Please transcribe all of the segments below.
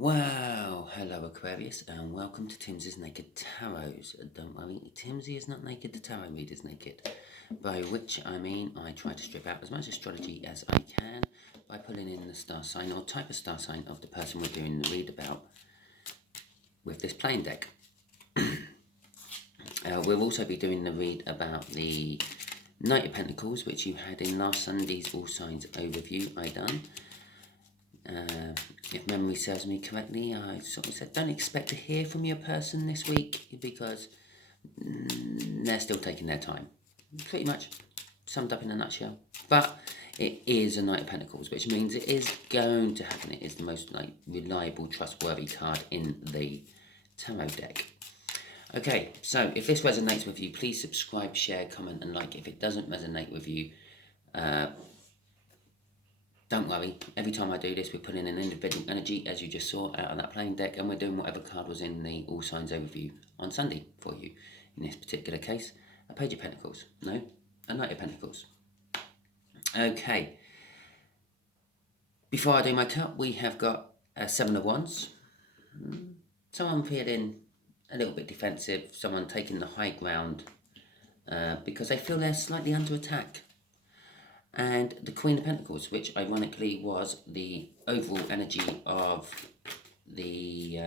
Wow, hello Aquarius and welcome to Timsy's Naked Tarot. Don't worry, Timsy is not naked, the tarot reader's naked. By which I mean I try to strip out as much astrology as I can by pulling in the star sign or type of star sign of the person we're doing the read about with this playing deck. We'll also be doing the read about the Knight of Pentacles, which you had in last Sunday's All Signs overview I done. If memory serves me correctly, I sort of said don't expect to hear from your person this week because they're still taking their time. Pretty much summed up in a nutshell. But it is a Knight of Pentacles, which means it is going to happen. It is the most reliable, trustworthy card in the tarot deck. Okay, so if this resonates with you, please subscribe, share, comment and like. If it doesn't resonate with you, don't worry, every time I do this, we're putting in an individual energy, as you just saw, out of that playing deck, and we're doing whatever card was in the All Signs overview on Sunday for you. In this particular case, a Page of Pentacles. No, a Knight of Pentacles. Okay. Before I do my cut, we have got a Seven of Wands. Someone feeling a little bit defensive, someone taking the high ground because they feel they're slightly under attack. And the Queen of Pentacles, which ironically was the overall energy of the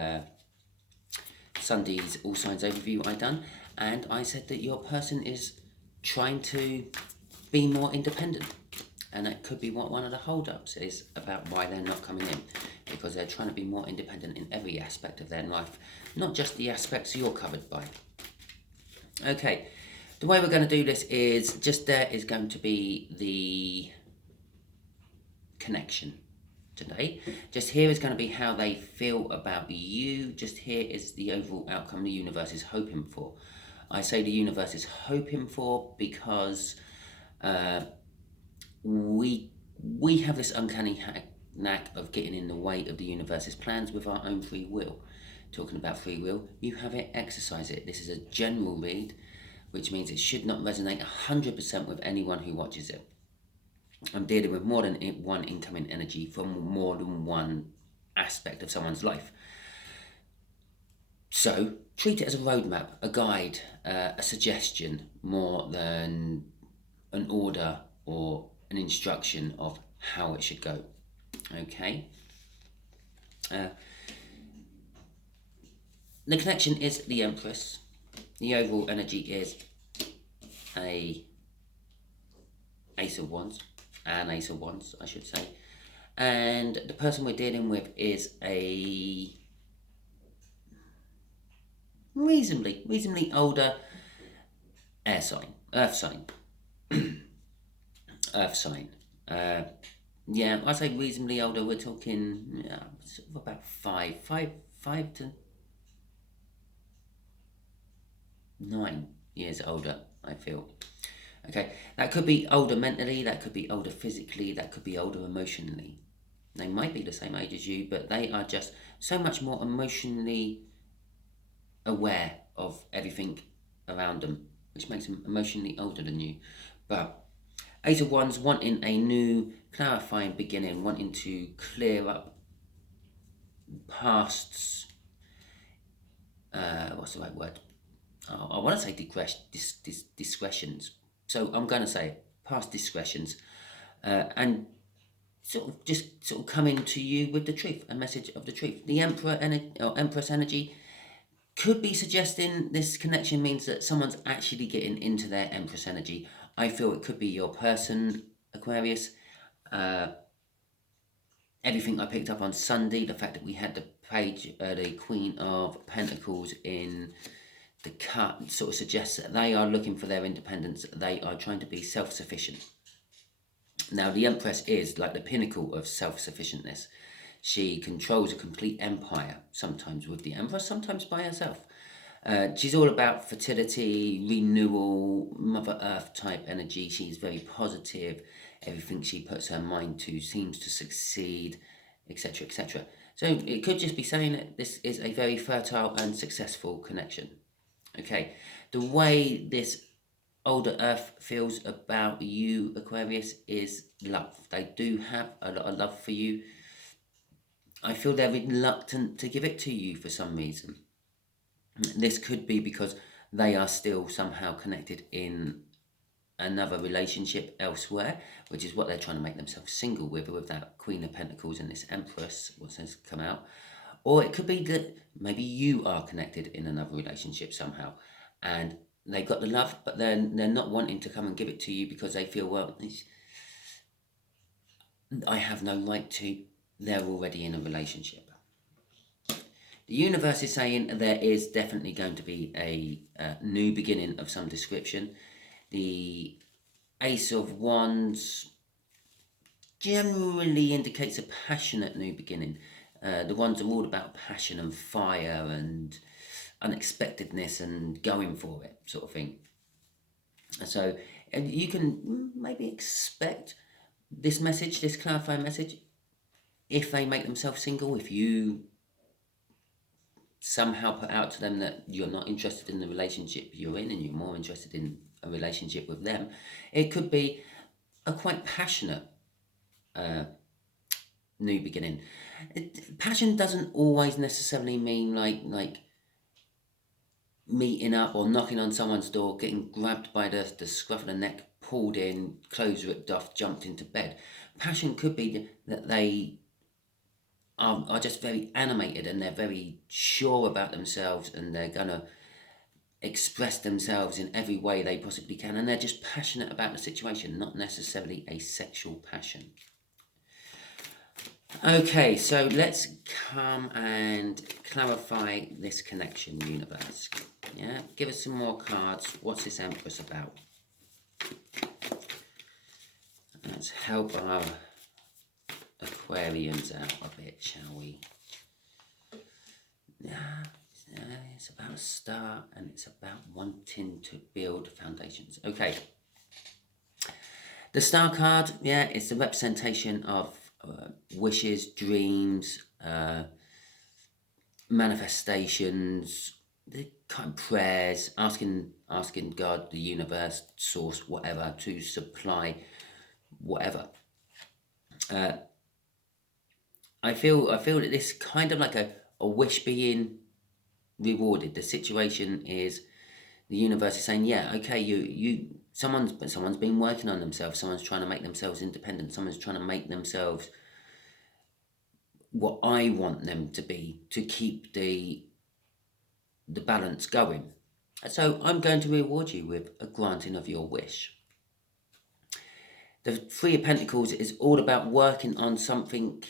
Sunday's All Signs overview I done. And I said that your person is trying to be more independent. And that could be what one of the hold-ups is about why they're not coming in. Because they're trying to be more independent in every aspect of their life, not just the aspects you're covered by. Okay. The way we're going to do this is just there is going to be the connection today. Just here is going to be how they feel about you. Just here is the overall outcome the universe is hoping for. I say the universe is hoping for because we have this uncanny knack of getting in the way of the universe's plans with our own free will. Talking about free will, you have it, exercise it. This is a general read, which means it should not resonate 100% with anyone who watches it. I'm dealing with more than one incoming energy from more than one aspect of someone's life. So treat it as a roadmap, a guide, a suggestion, more than an order or an instruction of how it should go. Okay? The connection is the Empress. The overall energy is a Ace of Wands, an Ace of Wands, I should say. And the person we're dealing with is a reasonably older air sign, earth sign. Earth sign. Yeah, I say reasonably older, we're talking sort of about five to 9 years older, I feel. Okay, that could be older mentally, that could be older physically, that could be older emotionally. They might be the same age as you, but they are just so much more emotionally aware of everything around them, which makes them emotionally older than you. But Ace of Wands wanting a new, clarifying beginning, wanting to clear up pasts, what's the right word? I want to say discretions. So I'm going to say past discretions, and sort of coming to you with the truth, a message of the truth. The Emperor or Empress energy could be suggesting this connection means that someone's actually getting into their Empress energy. I feel it could be your person, Aquarius. Everything I picked up on Sunday, the fact that we had the Queen of Pentacles in the cut sort of suggests that they are looking for their independence. They are trying to be self-sufficient. Now, the Empress is like the pinnacle of self-sufficientness. She controls a complete empire, sometimes with the Emperor, sometimes by herself. She's all about fertility, renewal, Mother Earth type energy. She's very positive. Everything she puts her mind to seems to succeed, etc., etc. So it could just be saying that this is a very fertile and successful connection. Okay, the way this older Earth feels about you, Aquarius, is love. They do have a lot of love for you. I feel they're reluctant to give it to you for some reason. This could be because they are still somehow connected in another relationship elsewhere, which is what they're trying to make themselves single with that Queen of Pentacles and this Empress, what has come out. Or it could be that maybe you are connected in another relationship somehow, and they've got the love, but they're not wanting to come and give it to you because they feel, well, I have no right to. They're already in a relationship. The universe is saying there is definitely going to be a new beginning of some description. The Ace of Wands generally indicates a passionate new beginning. The Wands are all about passion and fire and unexpectedness and going for it, sort of thing. So you can maybe expect this message, this clarifying message, if they make themselves single, if you somehow put out to them that you're not interested in the relationship you're in and you're more interested in a relationship with them, it could be a quite passionate new beginning. Passion doesn't always necessarily mean like meeting up or knocking on someone's door, getting grabbed by the scruff of the neck, pulled in, clothes ripped off, jumped into bed. Passion could be that they are just very animated and they're very sure about themselves and they're going to express themselves in every way they possibly can, and they're just passionate about the situation, not necessarily a sexual passion. Okay, so let's come and clarify this connection, universe. Yeah, give us some more cards. What's this Empress about? Let's help our Aquarians out a bit, shall we? Yeah, it's about a start and it's about wanting to build foundations. Okay. The Star card, yeah, it's the representation of wishes, dreams, manifestations, the kind of prayers, asking God, the universe, source, whatever, to supply whatever. I feel that this kind of like a wish being rewarded. The situation is the universe is saying, yeah, okay, someone's been working on themselves. Someone's trying to make themselves independent. Someone's trying to make themselves what I want them to be, to keep the balance going. So I'm going to reward you with a granting of your wish. The Three of Pentacles is all about working on something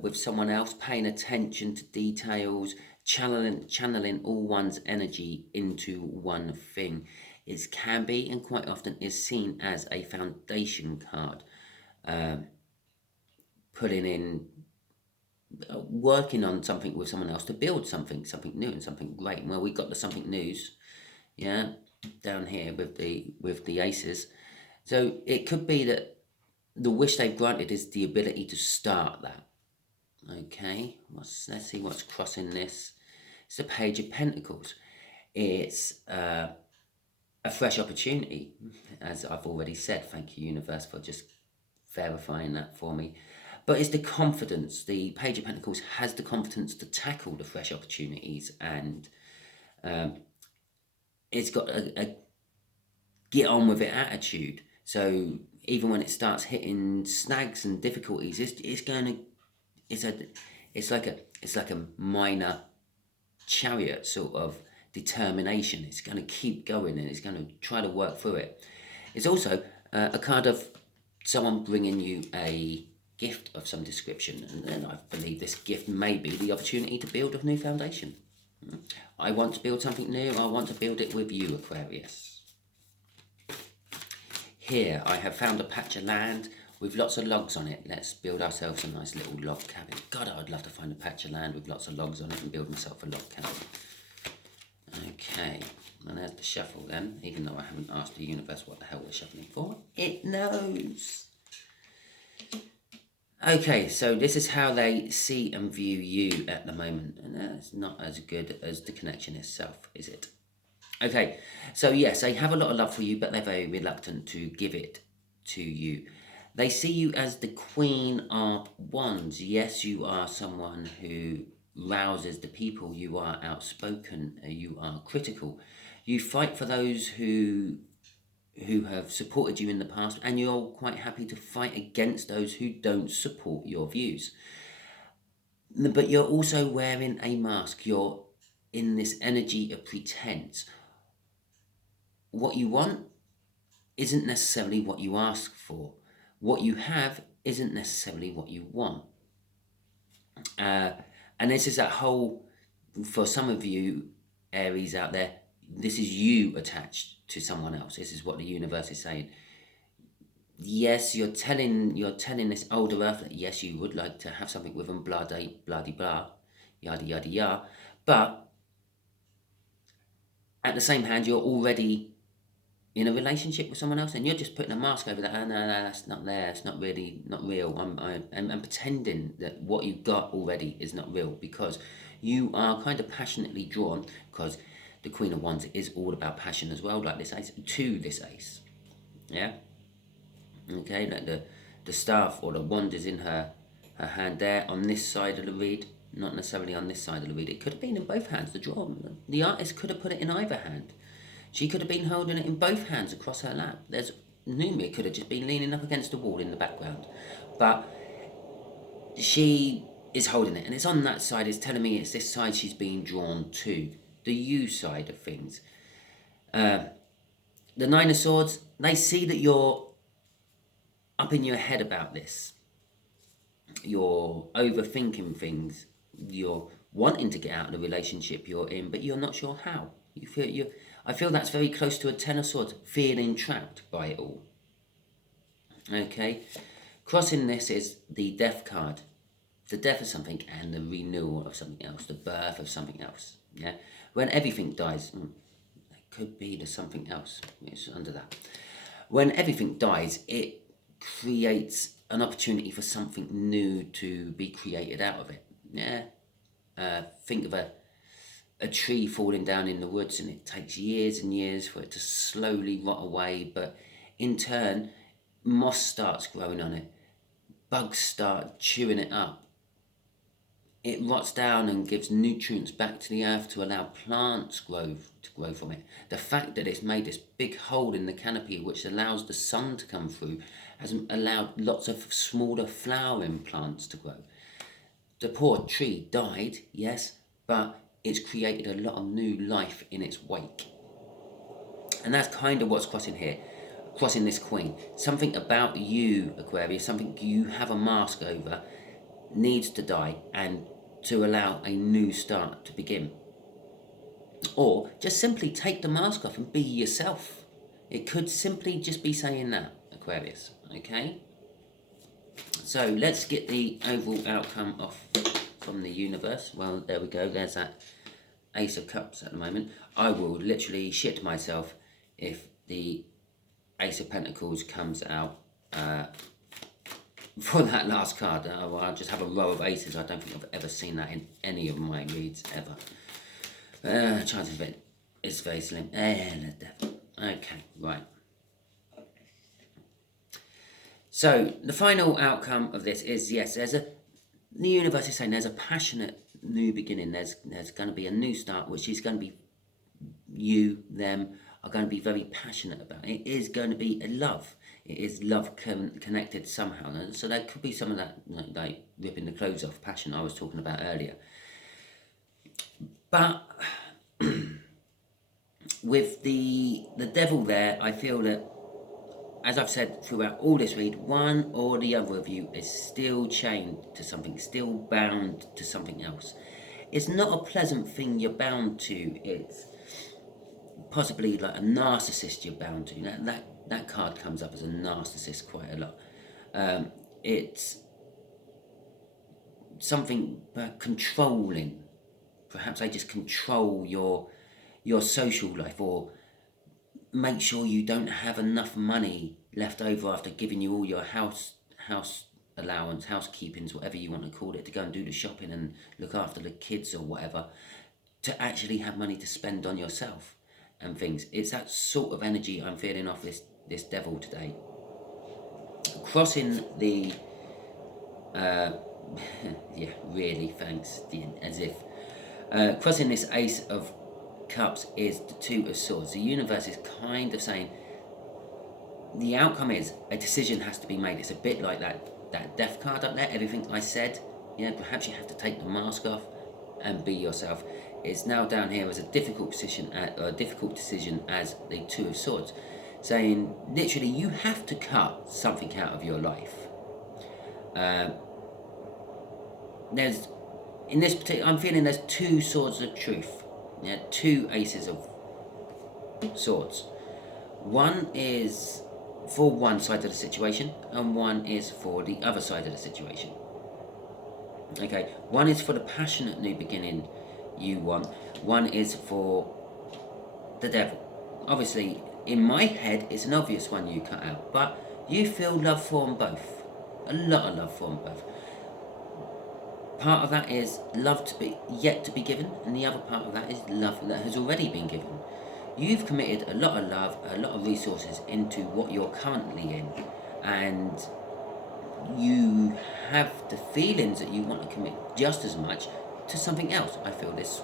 with someone else, paying attention to details, channeling all one's energy into one thing. It can be, and quite often is seen as, a foundation card. Putting in, working on something with someone else to build something new and something great. Well, we've got the something news, yeah, down here with the aces. So it could be that the wish they've granted is the ability to start that. Okay, let's see what's crossing this. It's the Page of Pentacles. It's a fresh opportunity, as I've already said. Thank you, universe, for just verifying that for me. But it's the confidence. The Page of Pentacles has the confidence to tackle the fresh opportunities, and it's got a get on with it attitude. So even when it starts hitting snags and difficulties, it's like a minor chariot sort of determination. It's going to keep going and it's going to try to work through it. It's also a card of someone bringing you a gift of some description, and I believe this gift may be the opportunity to build a new foundation. I want to build something new. I want to build it with you, Aquarius. Here I have found a patch of land with lots of logs on it. Let's build ourselves a nice little log cabin. God, I'd love to find a patch of land with lots of logs on it and build myself a log cabin. Okay, and there's the shuffle then, even though I haven't asked the universe what the hell we're shuffling for. It knows. Okay, so this is how they see and view you at the moment, and that's not as good as the connection itself, is it? Okay, so yes, they have a lot of love for you, but they're very reluctant to give it to you. They see you as the Queen of Wands. Yes, you are someone who rouses the people. You are outspoken. You are critical. You fight for those who have supported you in the past, and you're quite happy to fight against those who don't support your views. But you're also wearing a mask. You're in this energy of pretense. What you want isn't necessarily what you ask for. What you have isn't necessarily what you want. And this is that whole, for some of you Aries out there, this is you attached to someone else. This is what the universe is saying. Yes, you're telling this older earth that yes, you would like to have something with them, blah, blah, blah, yada, yada, yada. But at the same hand, you're already in a relationship with someone else, and you're just putting a mask over that. Oh, no, that's not there. It's not really, not real. I'm pretending that what you've got already is not real, because you are kind of passionately drawn, because the Queen of Wands is all about passion as well, like this ace, to this ace. Yeah? Okay, like the staff or the wand is in her hand there on this side of the reed, not necessarily on this side of the reed. It could have been in both hands, the draw. The artist could have put it in either hand. She could have been holding it in both hands across her lap. There's Numi could have just been leaning up against the wall in the background. But she is holding it, and it's on that side. It's telling me it's this side she's being drawn to, the you side of things. The Nine of Swords, they see that you're up in your head about this. You're overthinking things. You're wanting to get out of the relationship you're in, but you're not sure how. I feel that's very close to a Ten of Swords, feeling trapped by it all. Okay, crossing this is the Death card, the death of something and the renewal of something else, the birth of something else. Yeah, when everything dies, it could be the something else. It's under that. When everything dies, it creates an opportunity for something new to be created out of it. Yeah, think of a tree falling down in the woods, and it takes years and years for it to slowly rot away, but in turn moss starts growing on it, bugs start chewing it up, it rots down and gives nutrients back to the earth to allow plants to grow from it. The fact that it's made this big hole in the canopy which allows the sun to come through has allowed lots of smaller flowering plants to grow. The poor tree died, yes, but it's created a lot of new life in its wake. And that's kind of what's crossing here, crossing this Queen. Something about you, Aquarius, something you have a mask over, needs to die and to allow a new start to begin. Or just simply take the mask off and be yourself. It could simply just be saying that, Aquarius, okay? So let's get the overall outcome off from the universe. Well, there we go. There's that Ace of Cups at the moment. I will literally shit myself if the Ace of Pentacles comes out for that last card. I'll just have a row of aces. I don't think I've ever seen that in any of my reads ever. Chances of it is very slim. Okay, right. So the final outcome of this is, yes, the universe is saying there's a passionate new beginning. There's going to be a new start, which is going to be you, them are going to be very passionate about. It is going to be a love. It is love connected somehow. So there could be some of that, like ripping the clothes off passion I was talking about earlier. But with the devil there, I feel that, as I've said throughout all this read, one or the other of you is still chained to something, still bound to something else. It's not a pleasant thing you're bound to. It's possibly like a narcissist you're bound to. That card comes up as a narcissist quite a lot. It's something controlling. Perhaps they just control your social life, or make sure you don't have enough money left over after giving you all your house allowance, housekeepings, whatever you want to call it, to go and do the shopping and look after the kids or whatever, to actually have money to spend on yourself and things. It's that sort of energy I'm feeling off this devil today. crossing the, yeah, really, thanks, as if, crossing this Ace of Cups is the Two of Swords. The universe is kind of saying, the outcome is a decision has to be made. It's a bit like that death card up there, everything I said. Perhaps you have to take the mask off and be yourself. It's now down here as a difficult decision as the Two of Swords, saying literally you have to cut something out of your life. There's, in this particular, I'm feeling there's two swords of truth. Two aces of swords. One is for one side of the situation, and one is for the other side of the situation. Okay, one is for the passionate new beginning you want. One is for the devil. Obviously, in my head, it's an obvious one you cut out, but you feel love for them both. A lot of love for them both. Part of that is love yet to be given, and the other part of that is love that has already been given. You've committed a lot of love, a lot of resources into what you're currently in, and you have the feelings that you want to commit just as much to something else. I feel this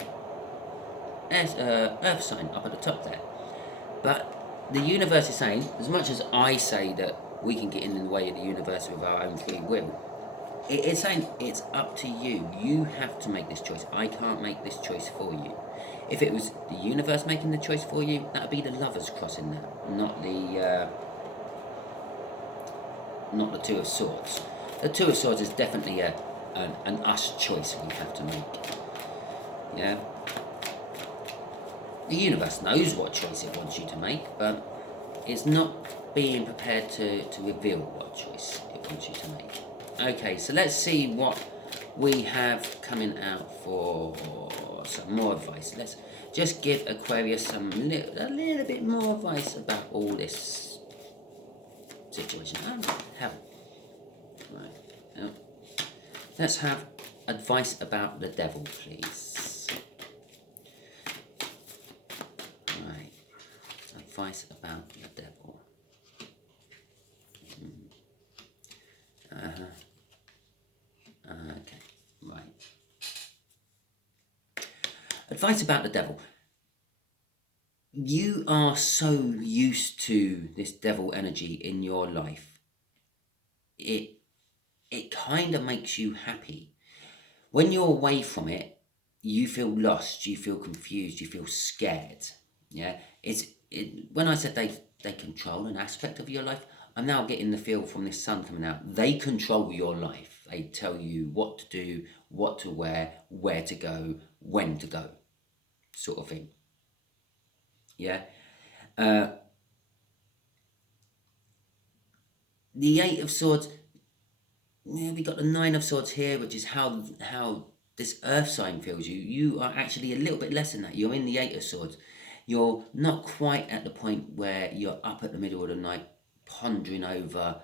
as earth sign up at the top there. But the universe is saying, as much as I say that we can get in the way of the universe with our own free will, it is saying it's up to you. You have to make this choice. I can't make this choice for you. If it was the universe making the choice for you, that would be the Lovers crossing that, not the Two of Swords. The Two of Swords is definitely an us choice we have to make. Yeah. The universe knows what choice it wants you to make, but it's not being prepared to reveal what choice it wants you to make. Okay, so let's see what we have coming out for some more advice. Let's just give Aquarius a little bit more advice about all this situation. Right. Now, let's have advice about the devil, please. Right. Advice about the devil. Okay. Right. Advice about the devil. You are so used to this devil energy in your life. It kind of makes you happy. When you're away from it, you feel lost, you feel confused, you feel scared. Yeah. When I said they control an aspect of your life, I'm now getting the feel from this sun coming out. They control your life. They tell you what to do, what to wear, where to go, when to go, sort of thing. Yeah. The Eight of Swords. Yeah, we got the Nine of Swords here, which is how this earth sign feels you. You are actually a little bit less than that. You're in the Eight of Swords. You're not quite at the point where you're up at the middle of the night pondering over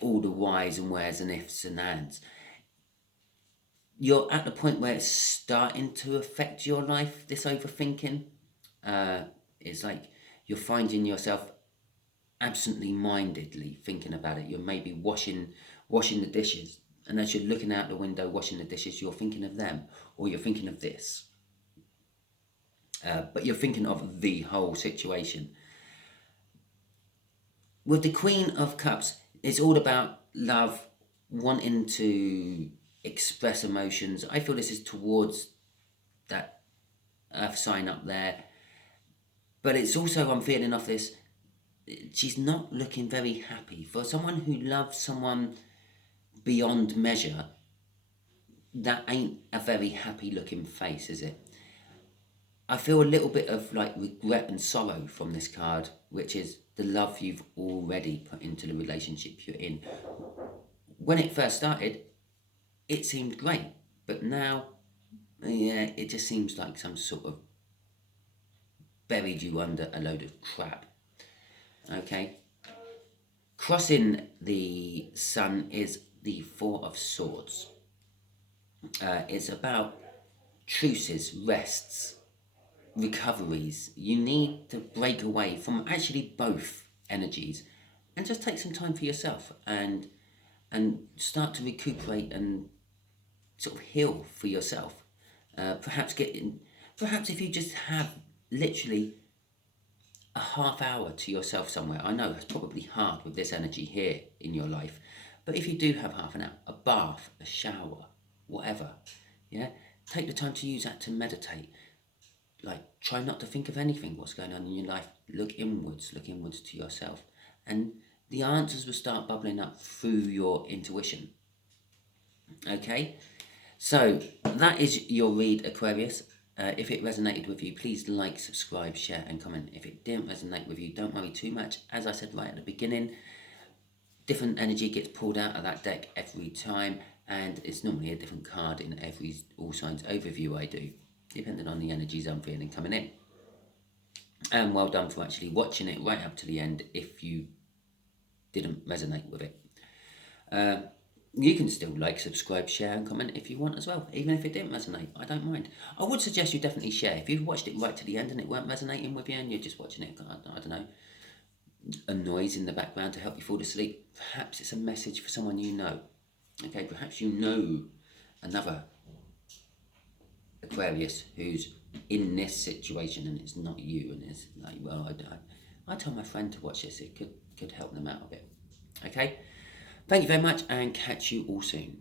all the whys and wheres and ifs and ands. You're at the point where it's starting to affect your life, this overthinking. It's like you're finding yourself absently mindedly thinking about it. You're maybe washing the dishes, and as you're looking out the window washing the dishes, you're thinking of them, or you're thinking of this. But you're thinking of the whole situation. With the Queen of Cups, it's all about love, wanting to express emotions. I feel this is towards that earth sign up there. But it's also, I'm feeling off this, she's not looking very happy. For someone who loves someone beyond measure, that ain't a very happy looking face, is it? I feel a little bit of like regret and sorrow from this card, which is the love you've already put into the relationship you're in. When it first started, it seemed great, but now, yeah, it just seems like some sort of buried you under a load of crap. Okay. Crossing the sun is the Four of Swords. It's about truces, rests, recoveries. You need to break away from actually both energies and just take some time for yourself and start to recuperate and sort of heal for yourself. Perhaps if you just have literally a half hour to yourself somewhere. I know it's probably hard with this energy here in your life, but if you do have half an hour, a bath, a shower, whatever, yeah, take the time to use that to meditate. Like, try not to think of anything, what's going on in your life. Look inwards to yourself. And the answers will start bubbling up through your intuition. Okay? So, that is your read, Aquarius. If it resonated with you, please like, subscribe, share, and comment. If it didn't resonate with you, don't worry too much. As I said right at the beginning, different energy gets pulled out of that deck every time, and it's normally a different card in every all signs overview I do, depending on the energies I'm feeling coming in. And well done for actually watching it right up to the end if you didn't resonate with it. You can still like, subscribe, share, and comment if you want as well, even if it didn't resonate. I don't mind. I would suggest you definitely share. If you've watched it right to the end and it weren't resonating with you and you're just watching it, I don't know, a noise in the background to help you fall asleep, perhaps it's a message for someone you know. Okay, perhaps you know another Aquarius who's in this situation and it's not you, and it's like, well, I tell my friend to watch this, it could help them out a bit. Okay, thank you very much, and catch you all soon.